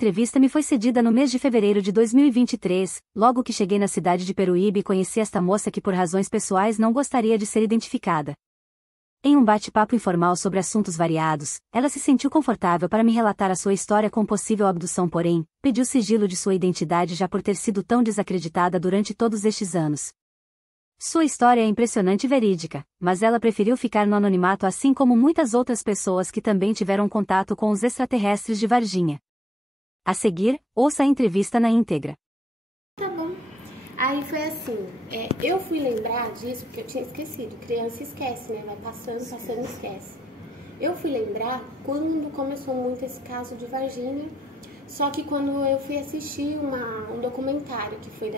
entrevista me foi cedida no mês de fevereiro de 2023, logo que cheguei na cidade de Peruíbe e conheci esta moça que por razões pessoais não gostaria de ser identificada. Em um bate-papo informal sobre assuntos variados, ela se sentiu confortável para me relatar a sua história com possível abdução, porém, pediu sigilo de sua identidade já por ter sido tão desacreditada durante todos estes anos. Sua história é impressionante e verídica, mas ela preferiu ficar no anonimato, assim como muitas outras pessoas que também tiveram contato com os extraterrestres de Varginha. A seguir, ouça a entrevista na íntegra. Tá bom. Aí foi assim, eu fui lembrar disso porque eu tinha esquecido. Criança esquece, né? Vai passando, passando, esquece. Eu fui lembrar quando começou muito esse caso de Varginha, só que quando eu fui assistir um documentário que foi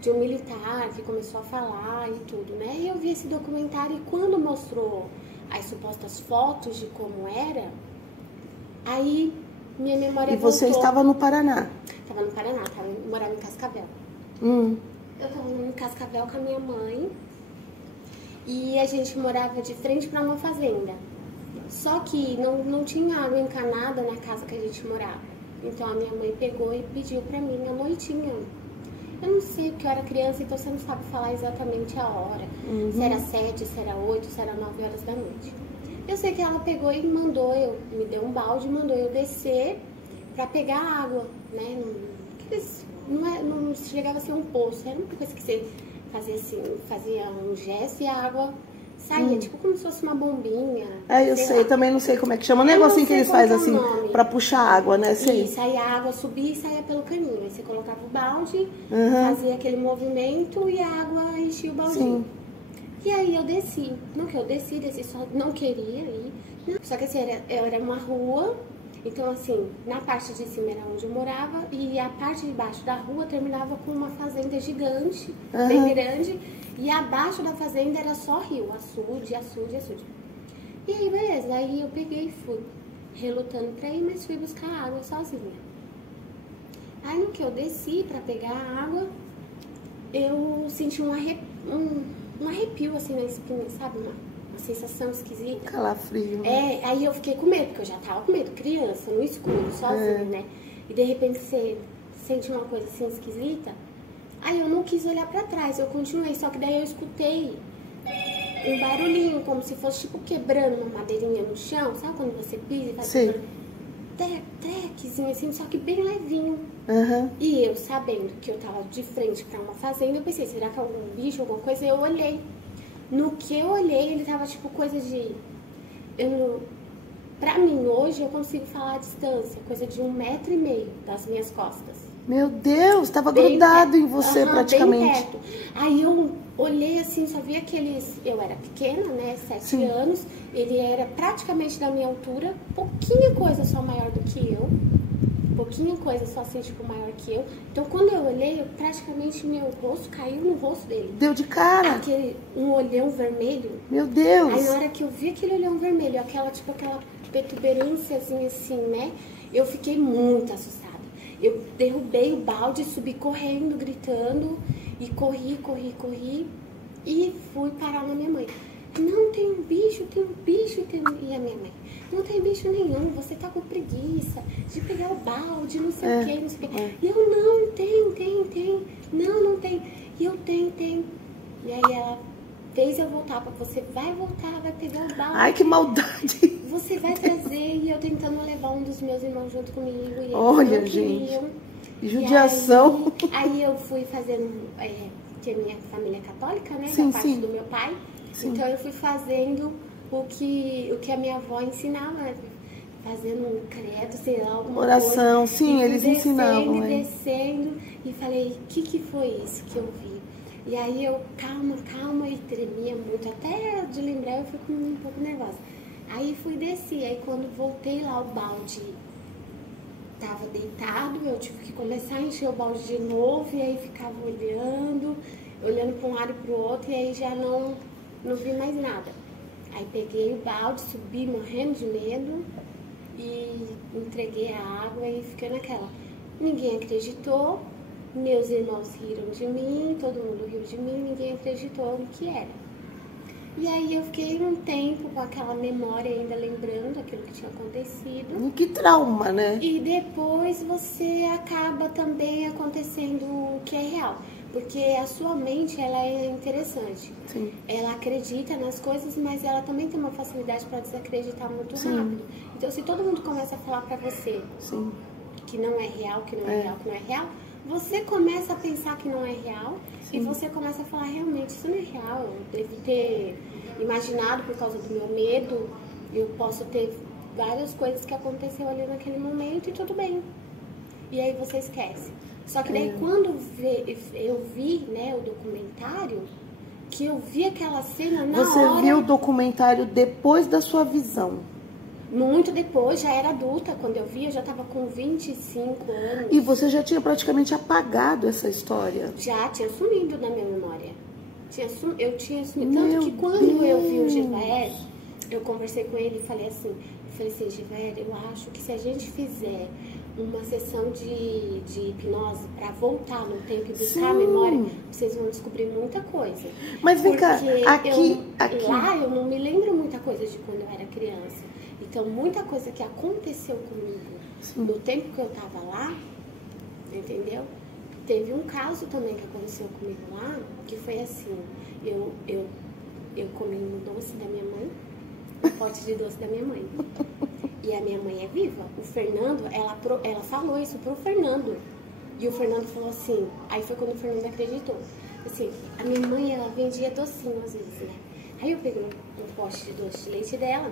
de um militar que começou a falar e tudo, né? E eu vi esse documentário e quando mostrou as supostas fotos de como era, aí minha memória voltou. E você estava no Paraná? Estava no Paraná, morava em Cascavel. Eu estava em Cascavel com a minha mãe e a gente morava de frente para uma fazenda. Só que não tinha água encanada na casa que a gente morava. Então a minha mãe pegou e pediu para mim à noitinha. Eu não sei porque eu era criança, então você não sabe falar exatamente a hora. Se era 7, se era 8, se era 9 horas da noite. Eu sei que ela pegou e me deu um balde e mandou eu descer pra pegar água, né? Não chegava a ser um poço, era uma coisa que você fazia assim, fazia um gesto e a água saía, tipo como se fosse uma bombinha. Eu sei, também não sei como é que chama. Um negocinho que eles fazem assim, pra puxar água, né? Sei. Isso, aí a água subia e saía pelo caninho. Aí você colocava o balde, fazia aquele movimento e a água enchia o baldinho. E aí eu desci. Não que eu desci, só não queria ir. Só que assim, era uma rua. Então assim, na parte de cima era onde eu morava e a parte de baixo da rua terminava com uma fazenda gigante, bem grande. E abaixo da fazenda era só rio, açude. E aí, beleza. Aí eu peguei e fui, relutando pra ir, mas fui buscar água sozinha. Aí no que eu desci pra pegar a água, eu senti um arrepio assim na espinha, sabe? Uma sensação esquisita. Calafrio. Aí eu fiquei com medo, porque eu já tava com medo, criança, no escuro, sozinha, né? E de repente você sente uma coisa assim esquisita. Aí eu não quis olhar pra trás, eu continuei, só que daí eu escutei um barulhinho, como se fosse tipo quebrando uma madeirinha no chão, sabe quando você pisa e faz trequezinho assim, só que bem levinho. E eu sabendo que eu tava de frente pra uma fazenda, eu pensei, será que é algum bicho, alguma coisa? Eu olhei. No que eu olhei, ele tava tipo coisa de... Pra mim, hoje, eu consigo falar a distância, coisa de 1,5 metro das minhas costas. Meu Deus, estava grudado em você praticamente. Bem perto. Aí eu olhei assim, só vi aqueles... Eu era pequena, né, 7 anos. Ele era praticamente da minha altura, pouquinha coisa só maior do que eu. Pouquinha coisa só assim, tipo, maior que eu. Então, quando eu olhei, praticamente meu rosto caiu no rosto dele. Deu de cara? Um olhão vermelho. Meu Deus! Aí na hora que eu vi aquele olhão vermelho, aquela protuberânciazinha assim, né? Eu fiquei muito assustada. Eu derrubei o balde, subi correndo, gritando, e corri, e fui parar na minha mãe. Não, tem um bicho, E a minha mãe, não tem bicho nenhum, você tá com preguiça de pegar o balde, não sei o que, não sei o que. E eu, não, tem. Não tem. E eu, tem. E aí ela fez eu voltar, você vai voltar, vai pegar o balde. Ai, que maldade! Você vai trazer, e eu tentando levar um dos meus irmãos junto comigo. E olha, gente, judiação. Aí eu fui fazendo, que a minha família é católica, né? Da parte do meu pai. Então eu fui fazendo o que a minha avó ensinava, fazendo um credo, sei lá, alguma oração, coisa. sim, eles ensinavam. Descendo, e falei, o que foi isso que eu vi? E aí eu, calma, e tremia muito. Até de lembrar eu fico um pouco nervosa. Aí desci, aí quando voltei lá, o balde tava deitado, eu tive que começar a encher o balde de novo, e aí ficava olhando para um lado e pro outro, e aí já não vi mais nada. Aí peguei o balde, subi morrendo de medo e entreguei a água e fiquei naquela. Ninguém acreditou, meus irmãos riram de mim, todo mundo riu de mim, ninguém acreditou no que era. E aí eu fiquei um tempo com aquela memória ainda lembrando aquilo que tinha acontecido. E que trauma, né? E depois você acaba também acontecendo o que é real. Porque a sua mente, ela é interessante. Sim. Ela acredita nas coisas, mas ela também tem uma facilidade para desacreditar muito rápido. Então, se todo mundo começa a falar para você que não é real, que não é real, que não é real, você começa a pensar que não é real e você começa a falar, realmente, isso não é real. Eu devo ter imaginado por causa do meu medo, eu posso ter várias coisas que aconteceu ali naquele momento e tudo bem. E aí você esquece. Só que daí quando eu vi, né, o documentário, que eu vi aquela cena na hora... Você viu o documentário depois da sua visão? Muito depois, já era adulta quando eu vi, eu já estava com 25 anos. E você já tinha praticamente apagado essa história? Já tinha sumido da minha memória. Eu tinha sumido. Tanto que quando eu vi o Givaer, eu conversei com ele e falei assim, Givaer, eu acho que se a gente fizer uma sessão de hipnose para voltar no tempo e buscar a memória, vocês vão descobrir muita coisa. Mas vem cá, aqui... Lá eu não me lembro muita coisa de quando eu era criança. Então, muita coisa que aconteceu comigo no tempo que eu tava lá, entendeu? Teve um caso também que aconteceu comigo lá, que foi assim, eu comi um doce da minha mãe, um pote de doce da minha mãe. E a minha mãe é viva. O Fernando, ela falou isso pro Fernando. E o Fernando falou assim, aí foi quando o Fernando acreditou. Assim, a minha mãe, ela vendia docinho às vezes, né? Aí eu peguei um pote de doce de leite dela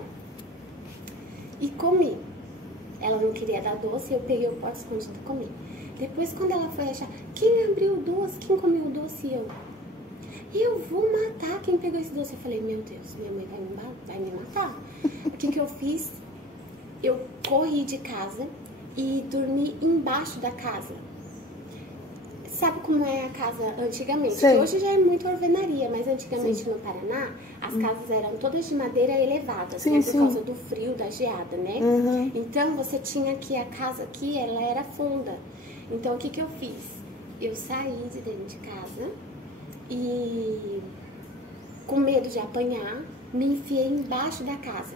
e comi. Ela não queria dar doce, eu peguei o pote escondido e comi. Depois, quando ela foi achar, quem abriu o doce, quem comeu o doce? Eu vou matar quem pegou esse doce. Eu falei, meu Deus, minha mãe vai me matar. O que eu fiz? Eu corri de casa e dormi embaixo da casa. Sabe como é a casa antigamente? Hoje já é muito alvenaria, mas antigamente no Paraná, as casas eram todas de madeira elevadas, né? Por causa do frio, da geada, né? Então, você tinha aqui, a casa aqui, ela era funda. Então, o que eu fiz? Eu saí de dentro de casa e, com medo de apanhar, me enfiei embaixo da casa.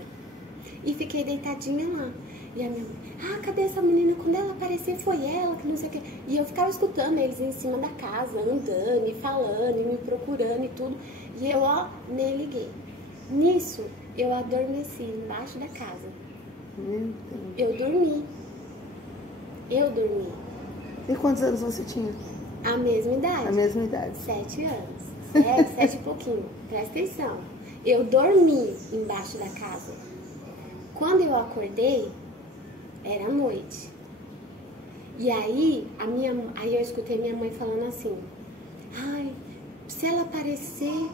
E fiquei deitadinha lá. E a minha mãe, cadê essa menina? Quando ela aparecer, foi ela, que não sei o quê. E eu ficava escutando eles em cima da casa, andando e falando, e me procurando e tudo. E eu, nem liguei. Nisso, eu adormeci embaixo da casa. Eu dormi. E quantos anos você tinha? A mesma idade. A mesma idade. 7 anos. 7 e pouquinho. Presta atenção. Eu dormi embaixo da casa. Quando eu acordei, era noite. E aí, eu escutei minha mãe falando assim, se ela aparecer,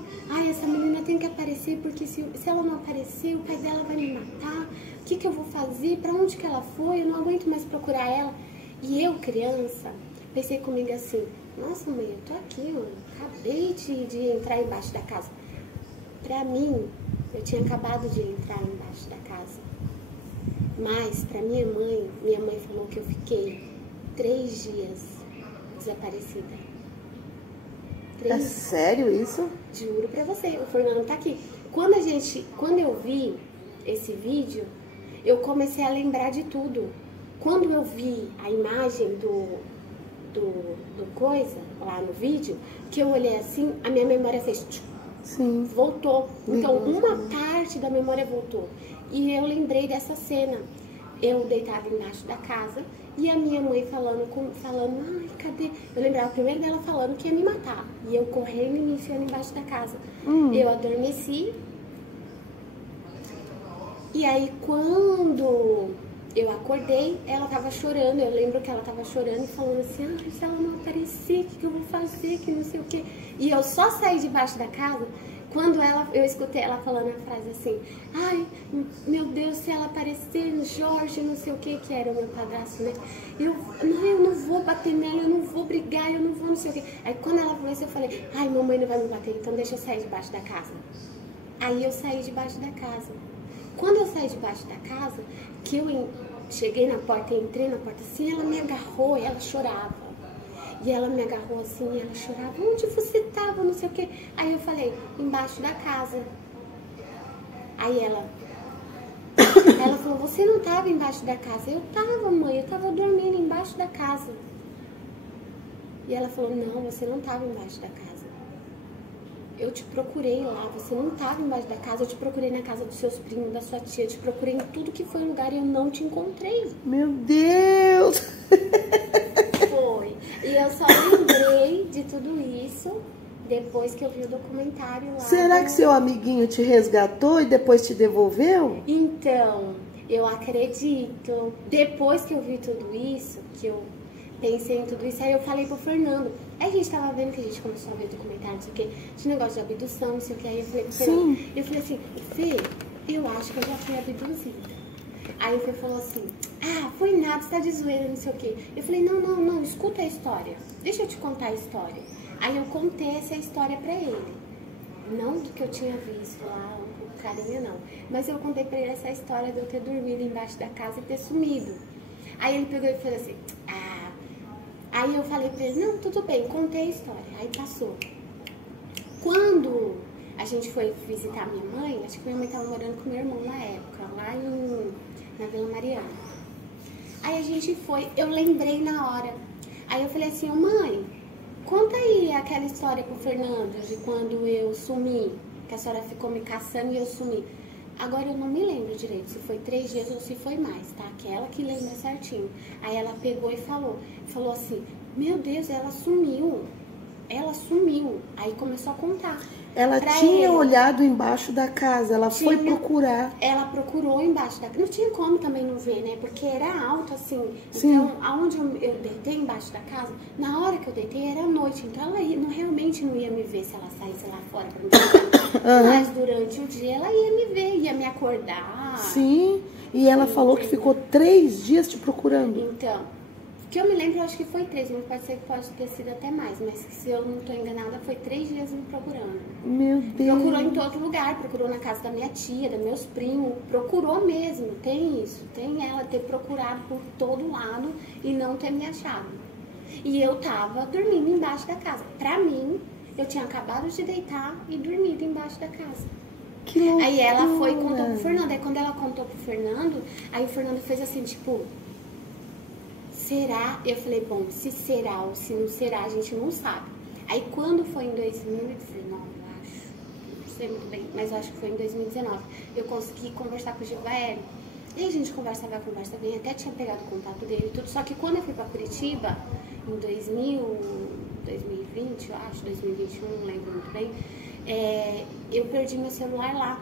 essa menina tem que aparecer, porque se ela não aparecer, o pai dela vai me matar. O que eu vou fazer? Pra onde que ela foi? Eu não aguento mais procurar ela. E eu, criança, pensei comigo assim, nossa mãe, eu tô aqui, acabei de entrar embaixo da casa. Pra mim, eu tinha acabado de entrar embaixo da casa. Mas, pra minha mãe falou que eu fiquei 3 dias desaparecida. É sério isso? Juro pra você, o Fernando tá aqui. Quando eu vi esse vídeo, eu comecei a lembrar de tudo. Quando eu vi a imagem do coisa, lá no vídeo, que eu olhei assim, a minha memória fez... Voltou. Então, uma parte da memória voltou. E eu lembrei dessa cena. Eu deitada embaixo da casa e a minha mãe falando, cadê? Eu lembrava primeiro dela falando que ia me matar. E eu correndo e me enfiando embaixo da casa. Eu adormeci. E aí, quando eu acordei, ela tava chorando. Eu lembro que ela tava chorando e falando assim, se ela não aparecer, o que eu vou fazer? Que não sei o quê. E eu só saí debaixo da casa quando eu escutei ela falando a frase assim, meu Deus, se ela aparecer, Jorge, não sei o que era o meu padrasto, né? Eu não vou bater nela, eu não vou brigar, eu não vou não sei o que. Aí quando ela falou isso, eu falei, mamãe não vai me bater, então deixa eu sair debaixo da casa. Aí eu saí debaixo da casa. Quando eu saí debaixo da casa, que eu cheguei na porta, entrei na porta assim, ela me agarrou e ela chorava. E ela me agarrou assim, e ela chorava, onde você tava, não sei o quê. Aí eu falei, embaixo da casa. Aí ela falou, você não estava embaixo da casa? Eu tava, mãe, eu tava dormindo embaixo da casa. E ela falou, não, você não estava embaixo da casa. Eu te procurei lá, você não estava embaixo da casa, eu te procurei na casa dos seus primos, da sua tia, eu te procurei em tudo que foi lugar e eu não te encontrei. Meu Deus! Foi. E eu só lembrei de tudo isso depois que eu vi o documentário lá. Será que seu amiguinho te resgatou e depois te devolveu? Então, eu acredito. Depois que eu vi tudo isso, que eu pensei em tudo isso, aí eu falei pro Fernando. Aí a gente tava vendo que a gente começou a ver documentário, não sei o que, de negócio de abdução, não sei o que. Aí eu falei pro Fernando, eu falei assim, Fê, eu acho que eu já fui abduzida. Aí o Fê falou assim, foi nada, você tá de zoeira, não sei o que. Eu falei, não, escuta a história. Deixa eu te contar a história. Aí eu contei essa história pra ele. Não do que eu tinha visto lá, o carinha não. Mas eu contei pra ele essa história de eu ter dormido embaixo da casa e ter sumido. Aí ele pegou e falou assim, Aí eu falei pra ele, não, tudo bem, contei a história. Aí passou. Quando a gente foi visitar minha mãe, acho que minha mãe tava morando com meu irmão na época, lá na Vila Mariana. Aí a gente foi, eu lembrei na hora. Aí eu falei assim, mãe, conta aí aquela história pro Fernando de quando eu sumi, que a senhora ficou me caçando e eu sumi. Agora eu não me lembro direito se foi 3 dias ou se foi mais, tá? Aquela que lembra certinho. Aí ela pegou e falou assim, meu Deus, ela sumiu. Aí começou a contar. Ela tinha olhado embaixo da casa, ela foi procurar. Ela procurou embaixo da casa. Não tinha como também não ver, né? Porque era alto assim. Sim. Então, aonde eu deitei embaixo da casa, na hora que eu deitei era noite. Então ela realmente não ia me ver se ela saísse lá fora pra me ver. Mas durante o dia ela ia me ver, ia me acordar. Sim. E ela falou que ficou 3 dias te procurando. Então, que eu me lembro, eu acho que foi 3, mas pode ser que pode ter sido até mais. Mas se eu não estou enganada, foi 3 dias me procurando. Meu Deus. Procurou em todo lugar, procurou na casa da minha tia, dos meus primos, procurou mesmo, tem isso. Tem ela ter procurado por todo lado e não ter me achado. E eu tava dormindo embaixo da casa. Pra mim, eu tinha acabado de deitar e dormido embaixo da casa. Que loucura. Aí ela foi e contou pro Fernando. Aí quando ela contou pro Fernando, aí o Fernando fez assim, tipo... Será? Eu falei, bom, se será ou se não será, a gente não sabe. Aí quando foi em 2019, eu acho, não sei muito bem, mas eu acho que foi em 2019, eu consegui conversar com o Gil Baeri. E a gente conversa bem, até tinha pegado o contato dele e tudo. Só que quando eu fui pra Curitiba, em 2020, eu acho, 2021, não lembro muito bem, eu perdi meu celular lá.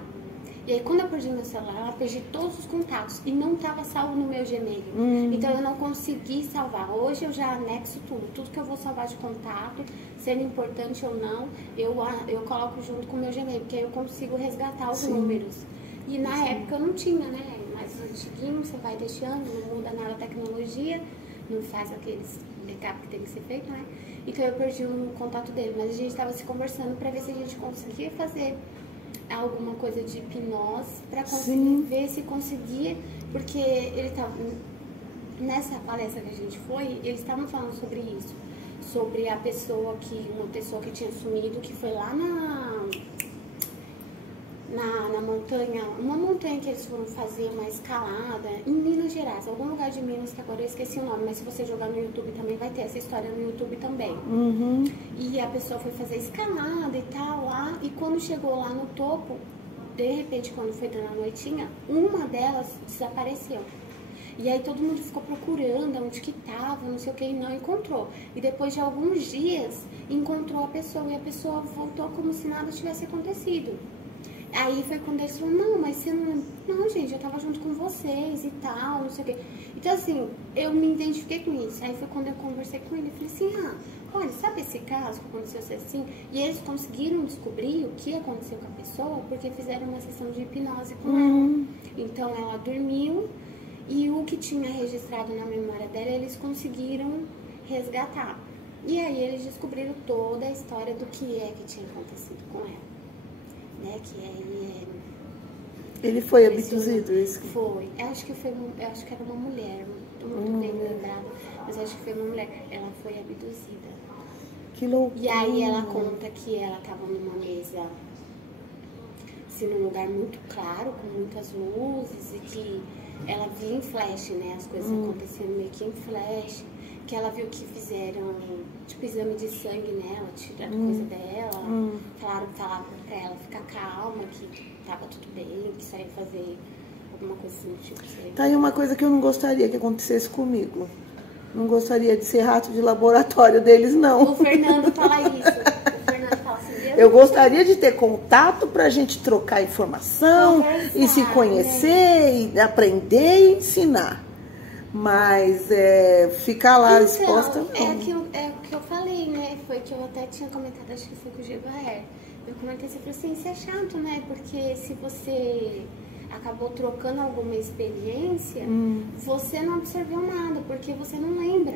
E aí, quando eu perdi meu celular, eu perdi todos os contatos e não estava salvo no meu Gmail. Então, eu não consegui salvar. Hoje, eu já anexo tudo que eu vou salvar de contato, sendo importante ou não, eu coloco junto com o meu Gmail, porque aí eu consigo resgatar os números. E na época, eu não tinha, né? Mais antiguinho, você vai deixando, não muda nada a tecnologia, não faz aqueles backup que tem que ser feito, né? Então, eu perdi o contato dele, mas a gente estava se conversando para ver se a gente conseguia fazer alguma coisa de hipnose para conseguir ver se conseguia, porque ele tava nessa palestra que a gente foi, eles estavam falando sobre isso, sobre uma pessoa que tinha sumido, que foi lá na montanha, uma montanha que eles foram fazer uma escalada em Minas Gerais, algum lugar de Minas que agora eu esqueci o nome, mas se você jogar no YouTube também vai ter essa história no YouTube também. E a pessoa foi fazer escalada e tal lá, e quando chegou lá no topo, de repente quando foi dando a noitinha, uma delas desapareceu. E aí todo mundo ficou procurando onde que tava, não sei o que, e não encontrou. E depois de alguns dias, encontrou a pessoa, e a pessoa voltou como se nada tivesse acontecido. Aí foi quando eles falaram, não, mas você não... Não, gente, eu tava junto com vocês e tal, não sei o quê. Então, assim, eu me identifiquei com isso. Aí foi quando eu conversei com ele, eu falei assim, olha, sabe esse caso que aconteceu assim? E eles conseguiram descobrir o que aconteceu com a pessoa porque fizeram uma sessão de hipnose com ela. Então, ela dormiu e o que tinha registrado na memória dela, eles conseguiram resgatar. E aí, eles descobriram toda a história do que tinha acontecido com ela. Né, ele foi abduzido, isso? Foi. Eu acho que era uma mulher, não estou muito bem lembrada, mas acho que foi uma mulher. Ela foi abduzida. Que loucura. E aí ela conta que ela estava numa mesa assim, num lugar muito claro, com muitas luzes, e que ela via em flash, né? As coisas acontecendo meio que em flash. Que ela viu que fizeram, tipo, exame de sangue nela, tiraram coisa dela. Falaram pra ela ficar calma, que tava tudo bem, que só ia fazer alguma coisa assim, tipo... Tá aí uma coisa que eu não gostaria que acontecesse comigo. Não gostaria de ser rato de laboratório deles, não. O Fernando fala isso. O Fernando fala assim... Eu gostaria de ter contato pra gente trocar informação e se conhecer, e aprender e ensinar. Mas ficar lá então, exposta, não. É o que eu falei, né? Foi que eu até tinha comentado, acho que foi com o Gebaer. Eu comentei, você falou assim, isso é chato, né? Porque se você acabou trocando alguma experiência, você não absorveu nada, porque você não lembra.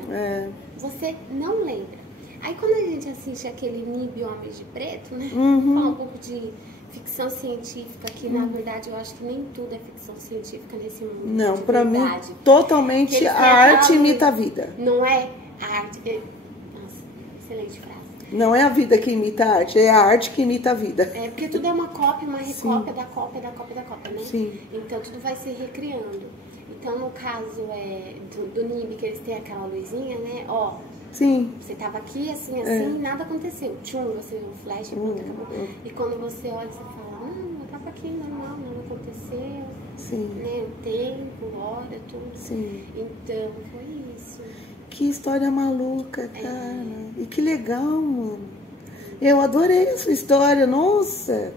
Você não lembra. Aí quando a gente assiste aquele MIB Homens de Preto, né? Fala um pouco de ficção científica, que na verdade eu acho que nem tudo é ficção científica nesse mundo. Não, pra mim, totalmente a arte imita a vida. Não é a arte... Nossa, excelente frase. Não é a vida que imita a arte, é a arte que imita a vida. É, porque tudo é uma cópia, uma recópia da cópia, da cópia, da cópia, né? Sim. Então tudo vai se recriando. Então no caso do NIB, que eles têm aquela luzinha, né? Ó, sim. Você tava aqui, assim, e nada aconteceu. Tchum, você viu um flash e pronto, acabou. E quando você olha, você fala, não, eu tava aqui, normal, nada aconteceu. Sim. Né? O tempo, hora, tudo. Sim. Então, foi isso. Que história maluca, cara. E que legal, mano. Eu adorei essa história, nossa.